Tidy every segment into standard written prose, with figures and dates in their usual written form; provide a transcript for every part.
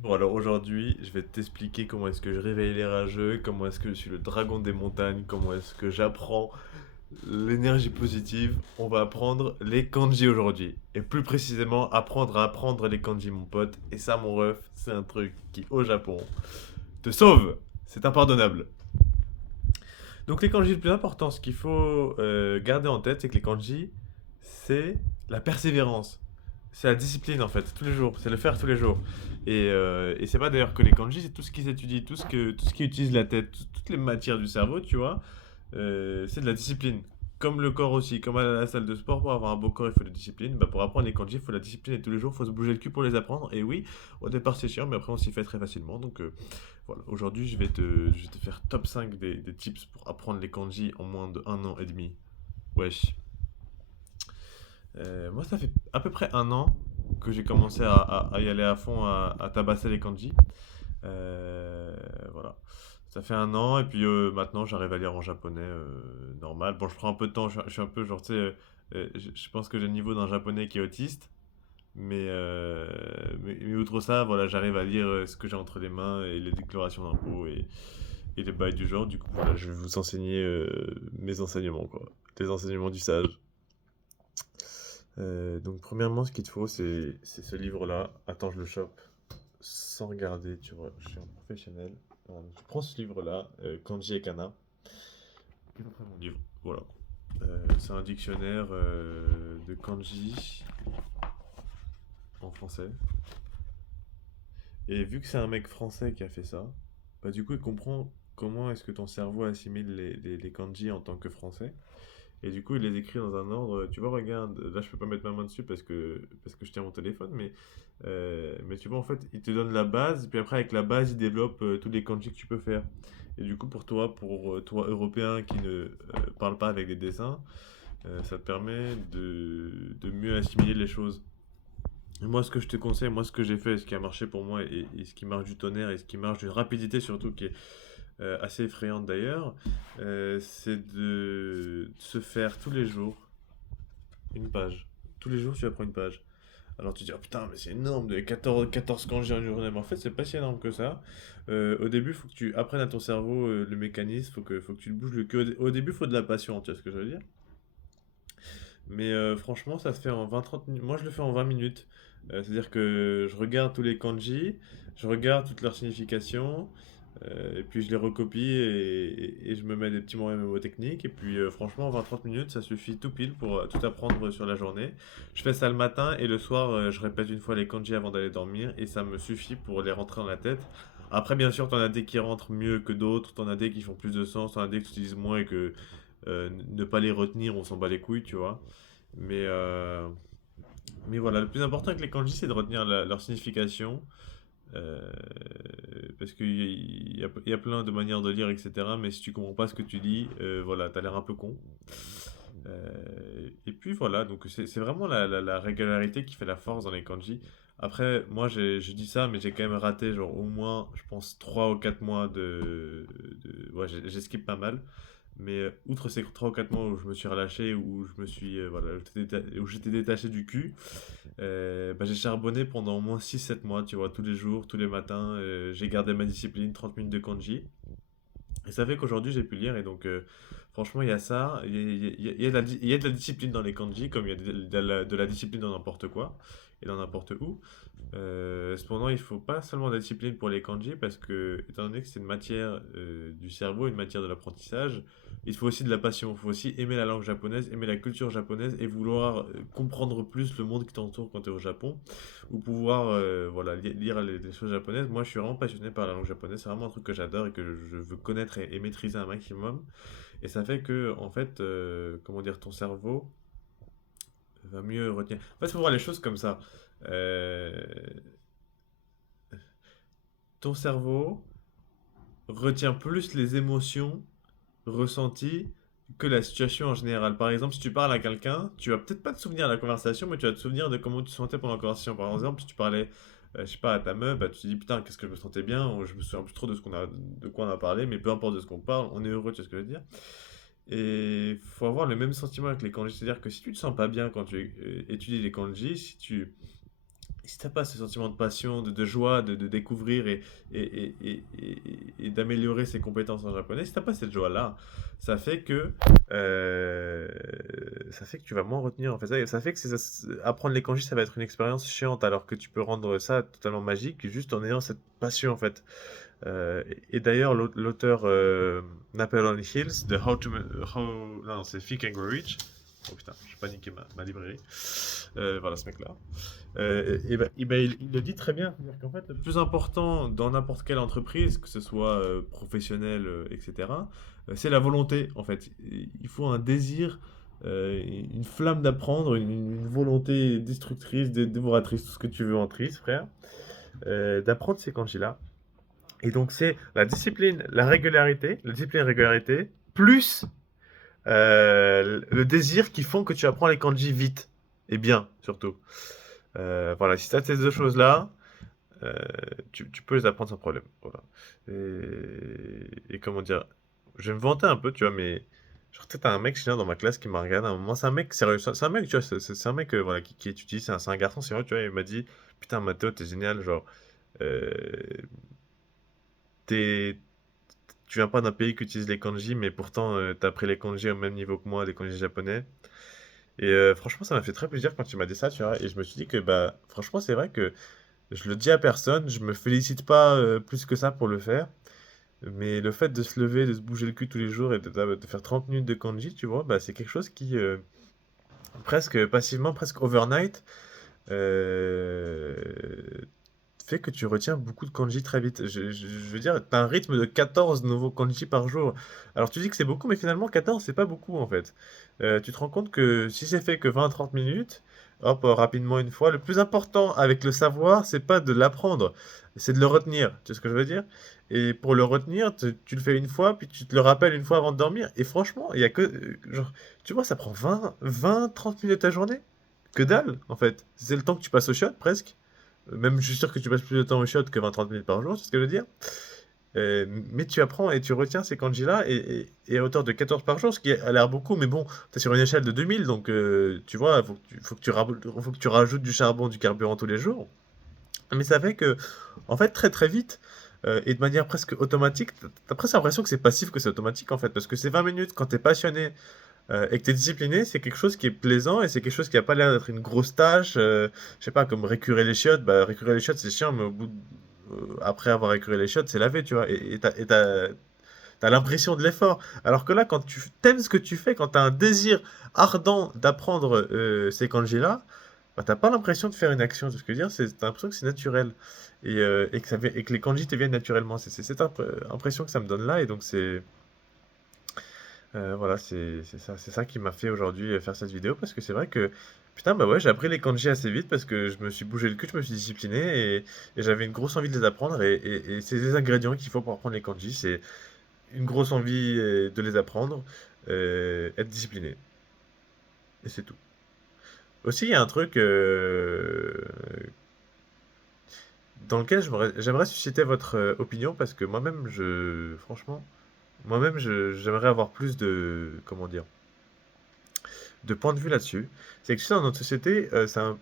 Bon, alors aujourd'hui, je vais t'expliquer comment est-ce que je réveille les rageux, comment est-ce que je suis le dragon des montagnes, comment est-ce que j'apprends l'énergie positive. On va apprendre les kanji aujourd'hui. Et plus précisément, apprendre à apprendre les kanji, mon pote. Et ça, mon ref, c'est un truc qui, au Japon, te sauve. C'est impardonnable. Donc les kanji, le plus important, ce qu'il faut garder en tête, c'est que les kanji, c'est la persévérance. C'est la discipline en fait, tous les jours. C'est le faire tous les jours. Et c'est pas d'ailleurs que les kanji, c'est tout ce qui s'étudie, tout ce qui utilise la tête, toutes les matières du cerveau, tu vois. C'est de la discipline. Comme le corps aussi, comme à la salle de sport, pour avoir un beau corps, il faut de la discipline. Bah, pour apprendre les kanji, il faut la discipline et tous les jours, il faut se bouger le cul pour les apprendre. Et oui, au départ c'est chiant, mais après on s'y fait très facilement. Donc voilà, aujourd'hui je vais te faire top 5 des tips pour apprendre les kanji en moins de 1 an et demi. Wesh. Moi, ça fait à peu près 1 an que j'ai commencé à y aller à fond, à tabasser les kanji. Voilà. Ça fait 1 an, et puis maintenant j'arrive à lire en japonais normal. Bon, je prends un peu de temps, je suis un peu genre, tu sais, je pense que j'ai le niveau d'un japonais qui est autiste. Mais outre ça, voilà, j'arrive à lire ce que j'ai entre les mains et les déclarations d'impôts et les bails du genre. Du coup, voilà, je vais vous enseigner mes enseignements, quoi. Les enseignements du sage. Donc, premièrement, ce qu'il te faut, c'est ce livre-là. Attends, je le chope sans regarder, tu vois. Je suis un professionnel. Alors, je prends ce livre-là, Kanji et Kana. C'est pas mon livre, voilà. C'est un dictionnaire de kanji en français. Et vu que c'est un mec français qui a fait ça, bah du coup il comprend comment est-ce que ton cerveau assimile les kanji en tant que français. Et du coup il les écrit dans un ordre, tu vois, regarde, là je peux pas mettre ma main dessus parce que je tiens mon téléphone, mais tu vois en fait il te donne la base, puis après avec la base il développe tous les kanji que tu peux faire. Et du coup pour toi européen qui ne parle pas avec des dessins, ça te permet de mieux assimiler les choses. Et moi, ce que je te conseille, moi, ce que j'ai fait, ce qui a marché pour moi et ce qui marche du tonnerre et ce qui marche d'une rapidité surtout qui est assez effrayante d'ailleurs, c'est de se faire tous les jours une page. Tous les jours, tu apprends une page. Alors tu te dis, oh putain, mais c'est énorme, de 14 kanji en une journée. Mais en fait, c'est pas si énorme que ça. Au début, il faut que tu apprennes à ton cerveau le mécanisme, faut que tu le bouges le cul. Au début, il faut de la patience, tu vois ce que je veux dire? Mais franchement, ça se fait en 20-30 minutes. Moi, je le fais en 20 minutes. C'est-à-dire que je regarde tous les kanji, je regarde toutes leurs significations, et puis je les recopie et je me mets des petits moyens mémotechniques. Et puis franchement, en 20-30 minutes, ça suffit tout pile pour tout apprendre sur la journée. Je fais ça le matin et le soir, je répète une fois les kanji avant d'aller dormir et ça me suffit pour les rentrer dans la tête. Après, bien sûr, t'en as des qui rentrent mieux que d'autres, t'en as des qui font plus de sens, t'en as des que tu utilises moins et que ne pas les retenir, on s'en bat les couilles, tu vois. Mais, euh, mais voilà, le plus important avec les kanji, c'est de retenir leur signification. euh, Parce qu'il y a plein de manières de lire, etc. Mais si tu comprends pas ce que tu lis, voilà, t'as l'air un peu con. Et puis voilà, donc c'est vraiment la régularité qui fait la force dans les kanji. Après, moi, je dis ça, mais j'ai quand même raté, genre, au moins, je pense, 3 ou 4 mois Ouais, j'ai skip pas mal. Mais outre ces 3 ou 4 mois où je me suis relâché, où je me suis, voilà, où j'étais détaché du cul, bah, j'ai charbonné pendant au moins 6 7 mois, tu vois, tous les jours, tous les matins. J'ai gardé ma discipline, 30 minutes de kanji. Et ça fait qu'aujourd'hui j'ai pu lire. Et donc, franchement, il y a ça. Il y a de la discipline dans les kanji, comme il y a de la discipline dans n'importe quoi et dans n'importe où. Cependant, il faut pas seulement de la discipline pour les kanji, parce que, étant donné que c'est une matière du cerveau, une matière de l'apprentissage, il faut aussi de la passion. Il faut aussi aimer la langue japonaise, aimer la culture japonaise et vouloir comprendre plus le monde qui t'entoure quand tu es au Japon, ou pouvoir voilà, lire les choses japonaises. Moi, je suis vraiment passionné par la langue japonaise. C'est vraiment un truc que j'adore et que je veux connaître et maîtriser un maximum. Et ça fait que, en fait, comment dire, ton cerveau va mieux retenir. En fait, il faut voir les choses comme ça. Euh, Ton cerveau retient plus les émotions ressenties que la situation en général. Par exemple, si tu parles à quelqu'un, tu vas peut-être pas te souvenir de la conversation, mais tu vas te souvenir de comment tu te sentais pendant la conversation. Par exemple, si tu parlais, je sais pas, à ta meuf, bah, tu te dis putain, qu'est-ce que je me sentais bien, ou je me souviens plus trop de quoi on a parlé, mais peu importe de ce qu'on parle, on est heureux, tu sais ce que je veux dire. Et faut avoir le même sentiment avec les kanji, c'est-à-dire que si tu te sens pas bien quand tu étudies les kanji, si t'as pas ce sentiment de passion, de joie, de découvrir et d'améliorer ses compétences en japonais, si t'as pas cette joie-là, ça fait que euh, ça fait que tu vas moins retenir en fait. Ça fait que apprendre les kanji, ça va être une expérience chiante, alors que tu peux rendre ça totalement magique juste en ayant cette passion en fait. Et d'ailleurs, l'auteur Napoleon Hills de non, c'est Think and Grow Rich. Oh putain, j'ai paniqué ma librairie. Voilà ce mec-là. Il le dit très bien. C'est-à-dire qu'en fait, le plus important dans n'importe quelle entreprise, que ce soit professionnelle, etc., c'est la volonté, en fait. Il faut un désir, une flamme d'apprendre, une volonté destructrice, dévoratrice, tout ce que tu veux en triste, frère, d'apprendre ces kanji-là. Et donc, c'est la discipline, la discipline et la régularité, plus le désir qui font que tu apprends les kanji vite et bien, surtout. Voilà, si tu as ces deux choses-là, euh, tu peux les apprendre sans problème. Voilà. Et comment dire, je vais me vanter un peu, tu vois, mais genre, peut-être un mec chilien dans ma classe qui m'a regardé à un moment. C'est un mec sérieux, c'est un mec, tu vois, c'est un mec voilà, qui étudie, c'est un garçon sérieux, tu vois. Il m'a dit, putain, Mathéo, t'es génial, genre, euh, t'es, tu viens pas d'un pays qui utilise les kanji, mais pourtant, t'as appris les kanji au même niveau que moi, les kanji japonais. Et franchement, ça m'a fait très plaisir quand tu m'as dit ça, tu vois. Et je me suis dit que, bah, franchement, c'est vrai que je le dis à personne, je me félicite pas plus que ça pour le faire. Mais le fait de se lever, de se bouger le cul tous les jours et de faire 30 minutes de kanji, tu vois, bah, c'est quelque chose qui, presque passivement, presque overnight, euh, fait que tu retiens beaucoup de kanji très vite. Je veux dire, tu as un rythme de 14 nouveaux kanji par jour. Alors tu dis que c'est beaucoup, mais finalement 14 c'est pas beaucoup en fait. Tu te rends compte que si c'est fait que 20-30 minutes, hop, rapidement une fois, le plus important avec le savoir, c'est pas de l'apprendre, c'est de le retenir. Tu sais ce que je veux dire? Et pour le retenir, tu le fais une fois, puis tu te le rappelles une fois avant de dormir. Et franchement, il y a que, genre, tu vois, ça prend 20-30 minutes ta journée. Que dalle, en fait. C'est le temps que tu passes au shot, presque. Même, je suis sûr que tu passes plus de temps au shot que 20-30 minutes par jour, c'est ce que je veux dire. Mais tu apprends et tu retiens ces kanji-là et à hauteur de 14 par jour, ce qui a l'air beaucoup, mais bon, t'es sur une échelle de 2000, donc tu vois, faut que tu rajoutes du charbon, du carburant tous les jours. Mais ça fait que, en fait, très très vite, et de manière presque automatique, t'as presque l'impression que c'est passif que c'est automatique, en fait, parce que ces 20 minutes, quand t'es passionné et que tu es discipliné, c'est quelque chose qui est plaisant et c'est quelque chose qui a pas l'air d'être une grosse tâche. Je sais pas, comme récurer les chiottes. Bah, récurer les chiottes, c'est chiant, mais après avoir récuré les chiottes, c'est lavé, tu vois. T'as l'impression de l'effort. Alors que là, quand tu t'aimes ce que tu fais, quand tu as un désir ardent d'apprendre ces kanji-là, bah, t'as pas l'impression de faire une action. C'est ce que je veux dire, t'as l'impression que c'est naturel. Et que les kanji te viennent naturellement. C'est cette impression que ça me donne là. Et donc, voilà, c'est ça qui m'a fait aujourd'hui faire cette vidéo parce que c'est vrai que putain bah ouais j'ai appris les kanji assez vite parce que je me suis bougé le cul, je me suis discipliné et j'avais une grosse envie de les apprendre et c'est des ingrédients qu'il faut pour apprendre les kanji, c'est une grosse envie de les apprendre, être discipliné et c'est tout. Aussi il y a un truc dans lequel j'aimerais susciter votre opinion parce que moi-même franchement moi-même j'aimerais avoir plus de comment dire de point de vue là-dessus. C'est que tu sais, dans notre société,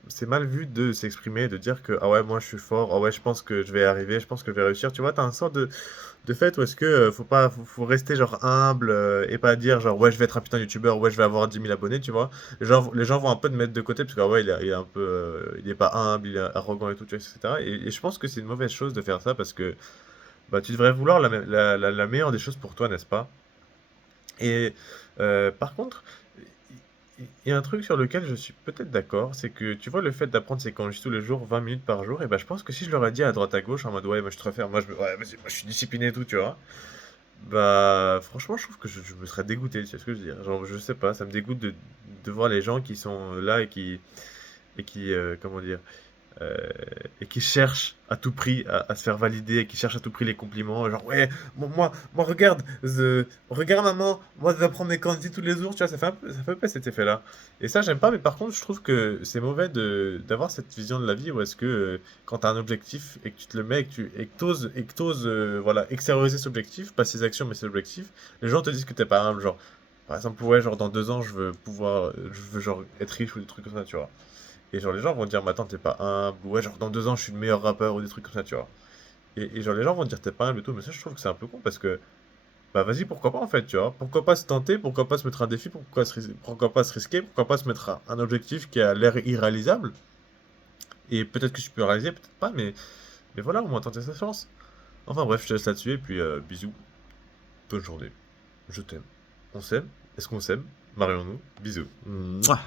c'est mal vu de s'exprimer, de dire que ah ouais, moi je suis fort, ah ouais, je pense que je vais arriver, je pense que je vais réussir. Tu vois, t'as un sort de fait où est-ce que faut rester genre humble et pas dire genre ouais, je vais être un putain de youtubeur, ouais, je vais avoir 10 000 abonnés, tu vois. Les gens vont un peu te mettre de côté parce que ah ouais, il est un peu, il est pas humble, il est arrogant et tout, tu vois, etc. Et je pense que c'est une mauvaise chose de faire ça parce que bah, tu devrais vouloir la meilleure des choses pour toi, n'est-ce pas? Et par contre, il y a un truc sur lequel je suis peut-être d'accord, c'est que tu vois le fait d'apprendre ces kanji tous les jours, 20 minutes par jour, et ben je pense que si je leur ai dit à droite à gauche en mode ouais, moi je te préfère, ouais, vas-y, moi je suis discipliné et tout, tu vois. Bah franchement, je trouve que je me serais dégoûté, tu sais ce que je veux dire. Genre, je sais pas, ça me dégoûte de voir les gens qui sont là et qui comment dire, euh, et qui cherchent à tout prix à se faire valider, et qui cherchent à tout prix les compliments, genre ouais, moi regarde, regarde maman, moi je dois prendre mes candidats tous les jours, tu vois, ça fait un peu cet effet-là. Et ça j'aime pas, mais par contre je trouve que c'est mauvais d'avoir cette vision de la vie où est-ce que quand tu as un objectif et que tu te le mets et que t'oses voilà, extérioriser cet objectif, pas ses actions mais ses objectifs, les gens te disent que t'es pas humble, genre par exemple ouais genre dans 2 ans je veux genre être riche ou des trucs comme ça, tu vois. Et genre, les gens vont dire, mais attends, t'es pas humble, ou ouais, genre, dans 2 ans, je suis le meilleur rappeur, ou des trucs comme ça, tu vois. Et genre, les gens vont dire, t'es pas humble et tout, mais ça, je trouve que c'est un peu con parce que, bah, vas-y, pourquoi pas, en fait, tu vois. Pourquoi pas se tenter, pourquoi pas se mettre un défi, pourquoi pas se risquer, pourquoi pas se mettre un objectif qui a l'air irréalisable, et peut-être que tu peux le réaliser, peut-être pas, mais voilà, au moins tenter sa chance. Enfin bref, je te laisse là-dessus, et puis bisous, bonne journée, je t'aime. On s'aime? Est-ce qu'on s'aime? Marions-nous, bisous. Mouah.